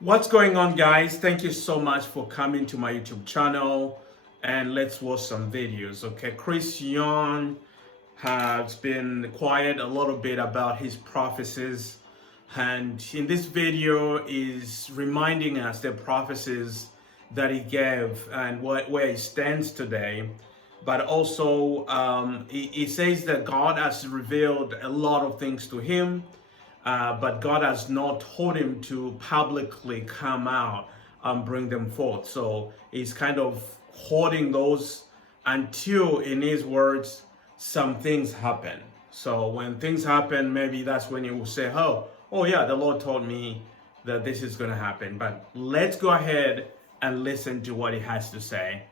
What's going on, guys? Thank you so much for coming to my YouTube channel, and let's watch some videos. Okay, Chris Yoon has been quiet a little bit about his prophecies, and in this video is reminding us the prophecies that he gave and where he stands today. But also he says that God has revealed a lot of things to him, but God has not told him to publicly come out and bring them forth. So he's kind of holding those until, in his words, some things happen. So when things happen, maybe that's when he will say, oh yeah, the Lord told me that this is going to happen. But let's go ahead and listen to what he has to say.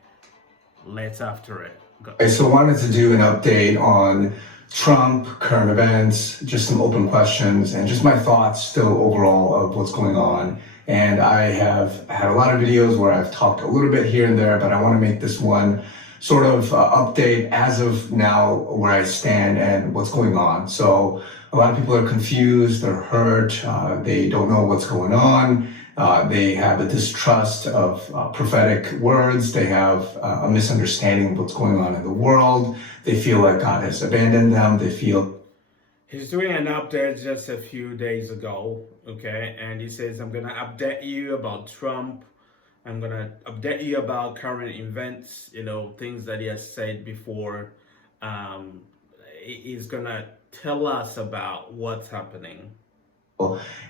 Let's after it. Go. So I wanted to do an update on Trump, current events, just some open questions, and just my thoughts still overall of what's going on. And I have had a lot of videos where I've talked a little bit here and there, but I want to make this one sort of update as of now where I stand and what's going on. So a lot of people are confused, they're hurt, they don't know what's going on. They have a distrust of prophetic words. They have a misunderstanding of what's going on in the world. They feel like God has abandoned them. They feel... He's doing an update just a few days ago, okay? And he says, I'm going to update you about Trump. I'm going to update you about current events, things that he has said before. He's going to tell us about what's happening.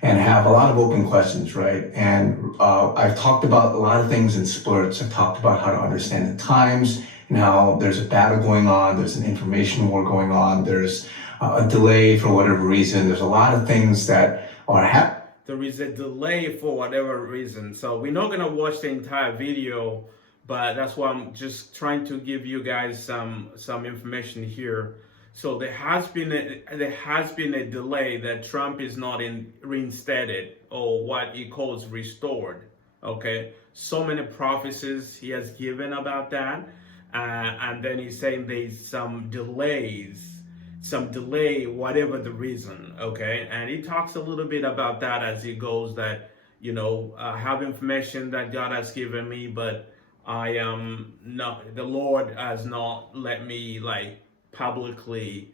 And have a lot of open questions, right? And I've talked about a lot of things in spurts. I've talked about how to understand the times and how there's a battle going on, there's an information war going on, there's a delay for whatever reason. There's a lot of things that are happening. There is a delay for whatever reason. So we're not going to watch the entire video, but that's why I'm just trying to give you guys some information here. So there has been a delay that Trump is not reinstated, or what he calls restored. Okay, so many prophecies he has given about that, and then he's saying there's some delay, whatever the reason. Okay, and he talks a little bit about that as he goes. That I have information that God has given me, but I am not. The Lord has not let me publicly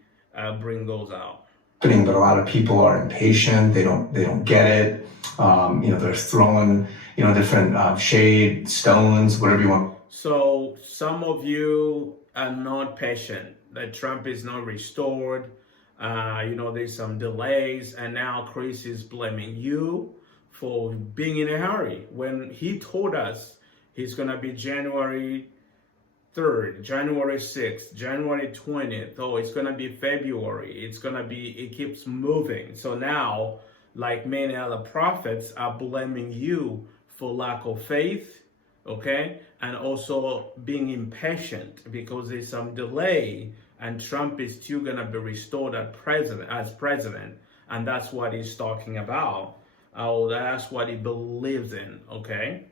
bring those out. But a lot of people are impatient. They don't get it. They're throwing different shade, stones, whatever you want. So some of you are not patient. That Trump is not restored. There's some delays, and now Chris is blaming you for being in a hurry when he told us he's gonna be January 3rd, January 6th, January 20th. Oh, it's going to be February. It keeps moving. So now, like many other prophets, are blaming you for lack of faith, okay? And also being impatient because there's some delay and Trump is still going to be restored as president. And that's what he's talking about. Oh, that's what he believes in, okay?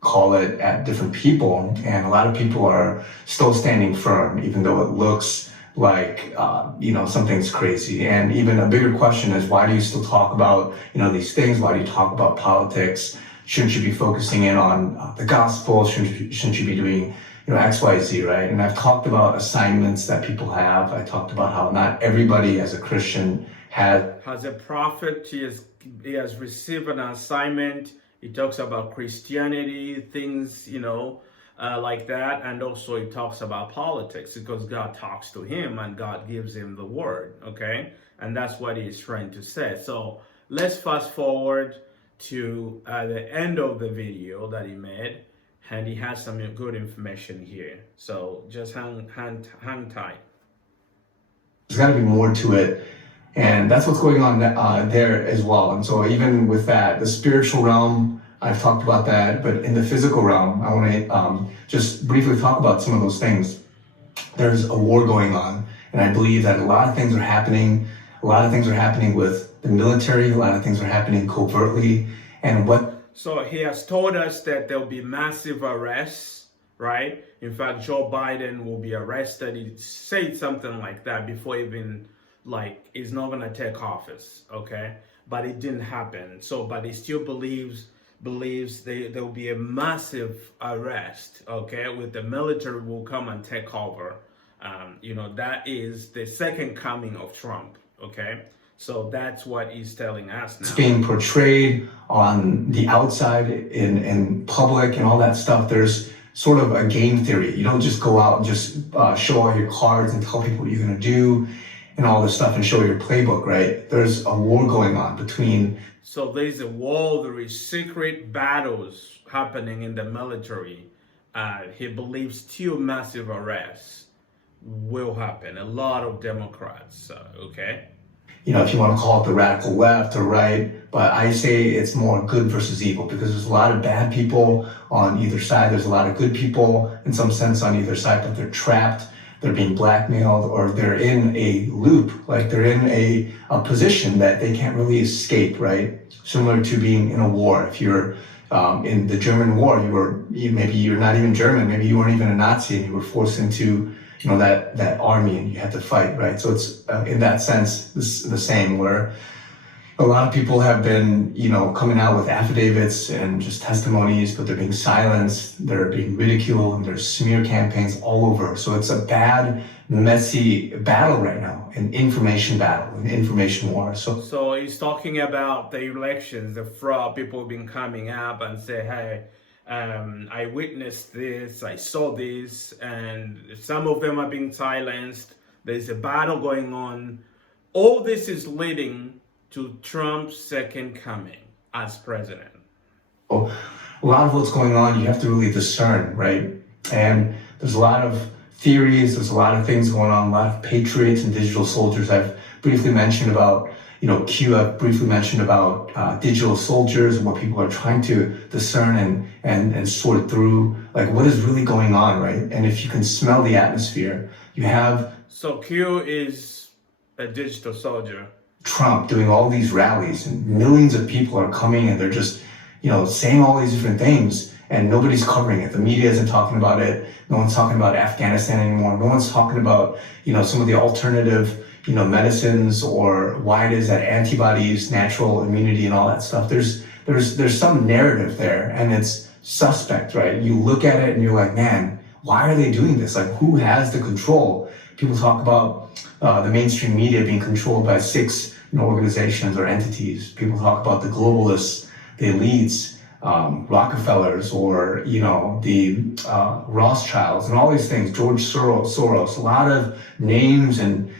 Call it at different people, and a lot of people are still standing firm, even though it looks like something's crazy. And even a bigger question is, why do you still talk about these things? Why do you talk about politics? Shouldn't you be focusing in on the gospel? Shouldn't you be doing X, Y, Z, right? And I've talked about assignments that people have. I talked about how not everybody as a Christian has a prophet. He has received an assignment. He talks about Christianity, things, like that. And also he talks about politics because God talks to him and God gives him the word, okay? And that's what he's trying to say. So let's fast forward to the end of the video that he made. And he has some good information here. So just hang tight. There's got to be more to it. And that's what's going on there as well. And so even with that, the spiritual realm, I've talked about that, but in the physical realm, I want to just briefly talk about some of those things. There's a war going on, and I believe that a lot of things are happening. A lot of things are happening with the military. A lot of things are happening covertly. So he has told us that there'll be massive arrests, right? In fact, Joe Biden will be arrested. He said something like that before even he's not going to take office, okay? but it didn't happen. So, but he still believes there will be a massive arrest. Okay, with the military will come and take over. That is the second coming of Trump. Okay, so that's what he's telling us now. It's being portrayed on the outside in public and all that stuff. There's sort of a game theory. You don't just go out and just show all your cards and tell people what you're going to do and all this stuff and show your playbook, right? There's a war going on between. So there's a war, there is secret battles happening in the military. He believes two massive arrests will happen. A lot of Democrats, okay? If you want to call it the radical left or right, but I say it's more good versus evil because there's a lot of bad people on either side. There's a lot of good people in some sense on either side, but they're trapped, they're being blackmailed, or they're in a loop, like they're in a position that they can't really escape, right? Similar to being in a war. If you're in the German war, maybe you're not even German, maybe you weren't even a Nazi and you were forced into that army and you had to fight, right? So it's in that sense the same, where a lot of people have been, coming out with affidavits and just testimonies, but they're being silenced, they're being ridiculed, and there's smear campaigns all over. So it's a bad, messy battle right now, an information battle, an information war. So he's talking about the elections, the fraud. People have been coming up and say, hey, I witnessed this, I saw this, and some of them are being silenced. There's a battle going on. All this is leading to Trump's second coming as president. A lot of what's going on, you have to really discern, right? And there's a lot of theories, there's a lot of things going on, a lot of patriots and digital soldiers. I've briefly mentioned about I've briefly mentioned about digital soldiers and what people are trying to discern and sort through, like what is really going on, right? And if you can smell the atmosphere, you have... So Q is a digital soldier. Trump doing all these rallies and millions of people are coming and they're just, saying all these different things and nobody's covering it. The media isn't talking about it. No one's talking about Afghanistan anymore. No one's talking about, some of the alternative medicines or why it is that antibodies, natural immunity and all that stuff. There's some narrative there and it's suspect, right? You look at it and you're like, man, why are they doing this? Like who has the control? People talk about the mainstream media being controlled by 6 organizations or entities. People talk about the globalists, the elites, Rockefellers, or the Rothschilds and all these things, George Soros, a lot of names, and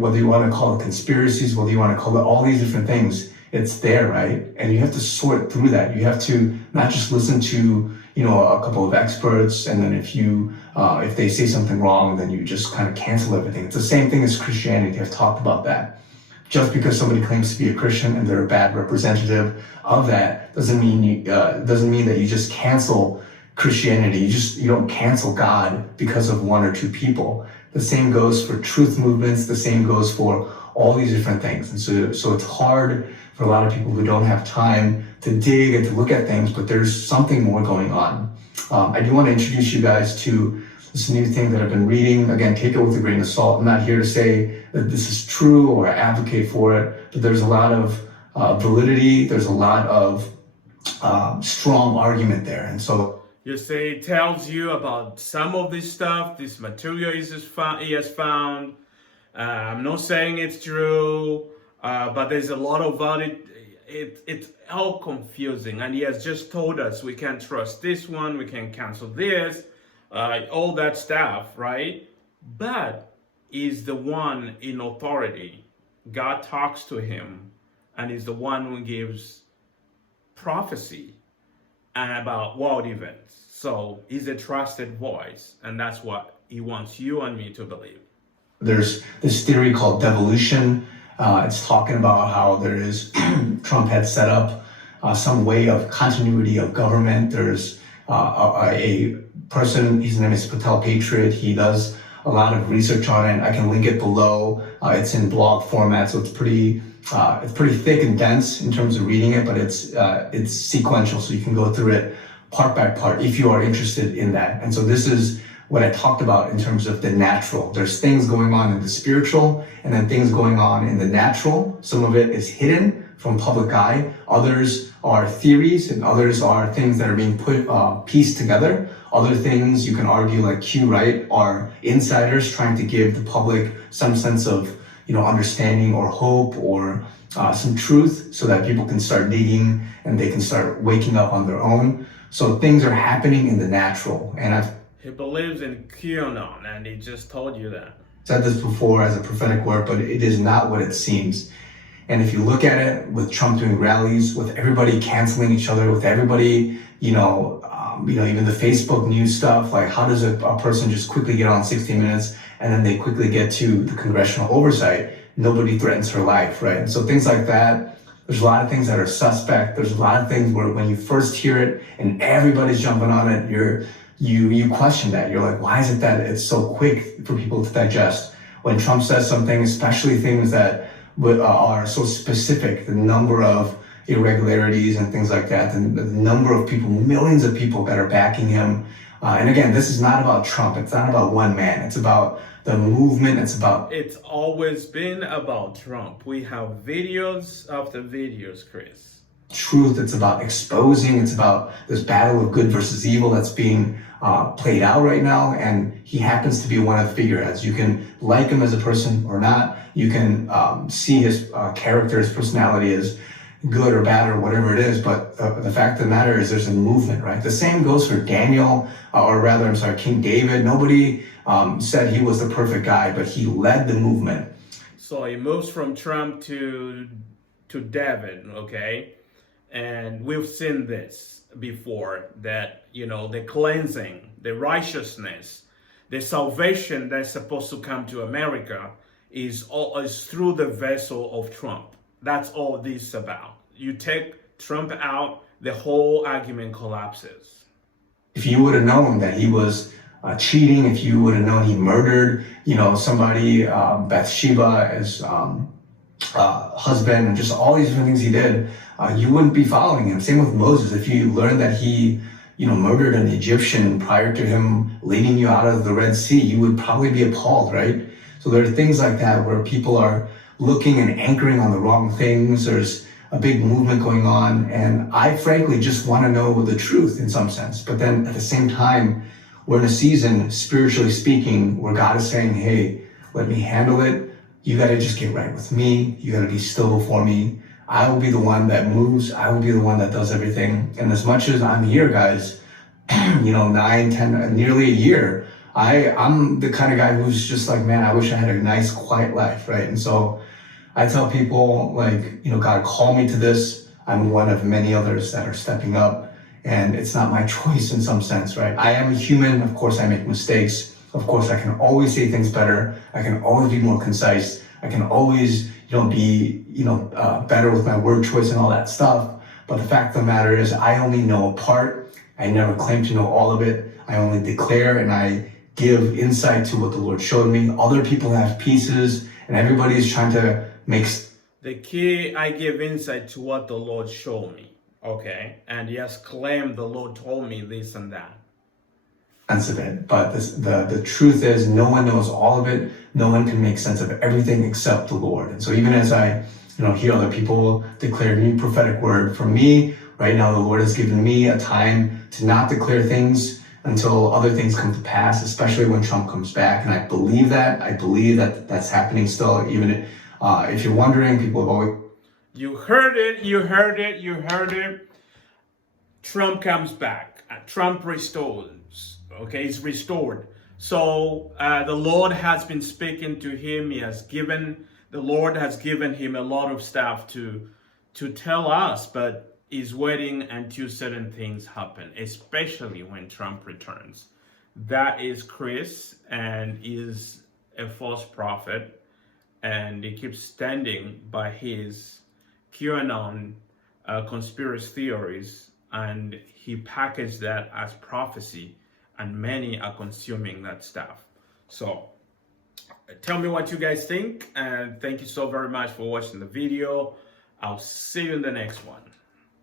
whether you want to call it conspiracies, whether you want to call it all these different things, it's there, right? And you have to sort through that. You have to not just listen to a couple of experts, and then if they say something wrong, then you just kind of cancel everything. It's the same thing as Christianity. I've talked about that. Just because somebody claims to be a Christian and they're a bad representative of that doesn't mean that you just cancel Christianity. You don't cancel God because of 1 or 2 people. The same goes for truth movements. The same goes for all these different things. And so it's hard for a lot of people who don't have time to dig and to look at things, but there's something more going on. I do want to introduce you guys to this new thing that I've been reading. Again, take it with a grain of salt. I'm not here to say that this is true or advocate for it, but there's a lot of validity. There's a lot of strong argument there. And so you say it tells you about some of this stuff, this material he has found. I'm not saying it's true, but there's a lot of it. It's all confusing, and he has just told us we can't trust this one, we can cancel this, all that stuff, right? But he's the one in authority. God talks to him, and he's the one who gives prophecy and about world events. So he's a trusted voice, and that's what he wants you and me to believe. There's this theory called devolution. It's talking about how there is Trump had set up some way of continuity of government. There's a person, his name is Patel Patriot. He does a lot of research on it. I can link it below. It's in blog format, so it's pretty thick and dense in terms of reading it, but it's sequential, so you can go through it part by part if you are interested in that. And so this is what I talked about in terms of the natural. There's things going on in the spiritual and then things going on in the natural. Some of it is hidden from public eye. Others are theories, and others are things that are being pieced together. Other things you can argue, like Q, right, are insiders trying to give the public some sense of, understanding or hope or some truth, so that people can start digging and they can start waking up on their own. So things are happening in the natural, and He believes in QAnon, and he just told you that. said this before as a prophetic word, but it is not what it seems. And if you look at it with Trump doing rallies, with everybody canceling each other, with everybody, even the Facebook news stuff, like how does a person just quickly get on 60 Minutes and then they quickly get to the congressional oversight? Nobody threatens her life, right? And so things like that, there's a lot of things that are suspect. There's a lot of things where when you first hear it and everybody's jumping on it, you question that. You're like, why is it that it's so quick for people to digest? When Trump says something, especially things that are so specific, the number of irregularities and things like that, and the number of people, millions of people that are backing him. And again, this is not about Trump. It's not about one man. It's about the movement. It's always been about Trump. We have videos after videos, Chris. Truth. It's about exposing. It's about this battle of good versus evil that's being played out right now. And he happens to be one of the figureheads. You can like him as a person or not. You can see his character, his personality as good or bad or whatever it is. But the fact of the matter is there's a movement, right? The same goes for King David. Nobody said he was the perfect guy, but he led the movement. So he moves from Trump to David, okay? And we've seen this before, that, the cleansing, the righteousness, the salvation that's supposed to come to America is through the vessel of Trump. That's all this is about. You take Trump out, the whole argument collapses. If you would have known that he was cheating, if you would have known he murdered, somebody, Bathsheba, as husband, and just all these different things he did, you wouldn't be following him. Same with Moses. If you learned that he, murdered an Egyptian prior to him leading you out of the Red Sea, you would probably be appalled, right? So there are things like that where people are looking and anchoring on the wrong things. There's a big movement going on, and I frankly just want to know the truth in some sense. But then at the same time, we're in a season, spiritually speaking, where God is saying, hey, let me handle it. You got to just get right with me. You got to be still before me. I will be the one that moves. I will be the one that does everything. And as much as I'm here, guys, 9, 10, nearly a year, I'm the kind of guy who's just like, man, I wish I had a nice, quiet life, right? And so I tell people, like, God called me to this. I'm one of many others that are stepping up, and it's not my choice in some sense, right? I am a human. Of course, I make mistakes. Of course, I can always say things better. I can always be more concise. I can always, be, better with my word choice and all that stuff. But the fact of the matter is, I only know a part. I never claim to know all of it. I only declare and I give insight to what the Lord showed me. Other people have pieces, and everybody is trying to make... The key, I give insight to what the Lord showed me, okay? And yes, claim the Lord told me this and that. Sense of it, but the truth is, no one knows all of it. No one can make sense of everything except the Lord. And so even as I, hear other people declare new prophetic word, for me, right now, the Lord has given me a time to not declare things until other things come to pass, especially when Trump comes back. And I believe that. I believe that that's happening still. Even if you're wondering, people have always... You heard it. Trump comes back. Trump restores. Okay, he's restored. So the Lord has been speaking to him. The Lord has given him a lot of stuff to tell us, but he's waiting until certain things happen, especially when Trump returns. That is Chris, and is a false prophet, and he keeps standing by his QAnon conspiracy theories, and he packaged that as prophecy, and many are consuming that stuff. So tell me what you guys think, and thank you so very much for watching the video. I'll see you in the next one.